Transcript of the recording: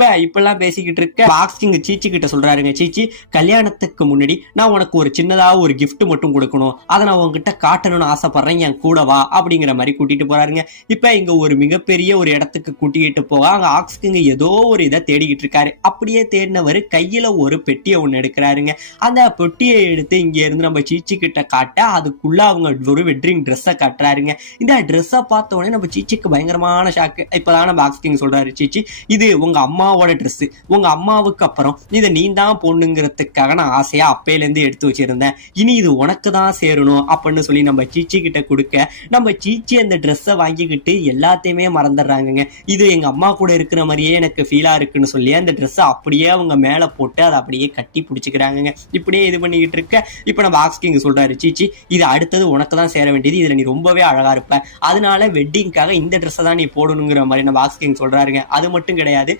இப்ப இப்பெல்லாம் பேசிக்கிட்டு இருக்க பாக்ஸிங் சீச்சி கிட்ட சொல்றாருங்க. சீச்சி கல்யாணத்துக்கு முன்னாடி நான் உனக்கு ஒரு சின்னதா ஒரு கிஃப்ட் மட்டும் கொடுக்கணும். அதை நான் உங்ககிட்ட காட்டணும்னு ஆசைப்படுறேன். என் கூட வா அப்படிங்கிற மாதிரி கூட்டிட்டு போறாருங்க. இப்ப இங்க ஒரு மிகப்பெரிய ஒரு இடத்துக்கு கூட்டிக்கிட்டு போக அங்க ஆக்ஸ்கிங்க ஏதோ ஒரு இதை தேடிக்கிட்டு இருக்காரு. அப்படியே தேடினவர் கையில ஒரு பெட்டியை ஒன்று எடுக்கிறாருங்க. அந்த பெட்டியை எடுத்து இங்க இருந்து நம்ம சீச்சி கிட்ட காட்ட அதுக்குள்ள அவங்க ஒரு வெட்ரிங் ட்ரெஸ்ஸை காட்டுறாருங்க. இந்த ட்ரெஸ்ஸை பார்த்த உடனே நம்ம சீச்சிக்கு பயங்கரமான ஷாக்கு இப்பதான் நம்ம ஆக்ஸ்கிங் சொல்றாரு. சீச்சி இது உங்க அம்மாவோட ட்ரெஸ்ஸு உங்கள் அம்மாவுக்கு அப்புறம் இதை நீ தான் பொண்ணுங்கிறதுக்காக நான் ஆசையாக அப்பையிலேருந்து எடுத்து வச்சிருந்தேன். இனி இது உனக்கு தான் சேரணும் அப்படின்னு சொல்லி நம்ம சீச்சி கிட்ட கொடுக்க நம்ம சீச்சி அந்த ட்ரெஸ்ஸை வாங்கிக்கிட்டு எல்லாத்தையுமே மறந்துடுறாங்கங்க. இது எங்கள் அம்மா கூட இருக்கிற மாதிரியே எனக்கு ஃபீலாக இருக்குன்னு சொல்லி அந்த ட்ரெஸ்ஸை அப்படியே அவங்க மேலே போட்டு அதை அப்படியே கட்டி பிடிச்சிக்கிறாங்கங்க. இப்படியே இது பண்ணிக்கிட்டு இருக்க இப்போ நம்ம ஆக்ஸ்கிங் சொல்கிறாரு சீச்சி இது அடுத்தது உனக்கு தான் சேர வேண்டியது. இதில் நீ ரொம்பவே அழகாக இருப்ப. அதனால வெட்டிங்க்காக இந்த ட்ரெஸ்ஸை தான் நீ போடணுங்கிற மாதிரி நம்ம ஆக்ஸ்கிங் சொல்கிறாருங்க அது மட்டும் கிடையாது.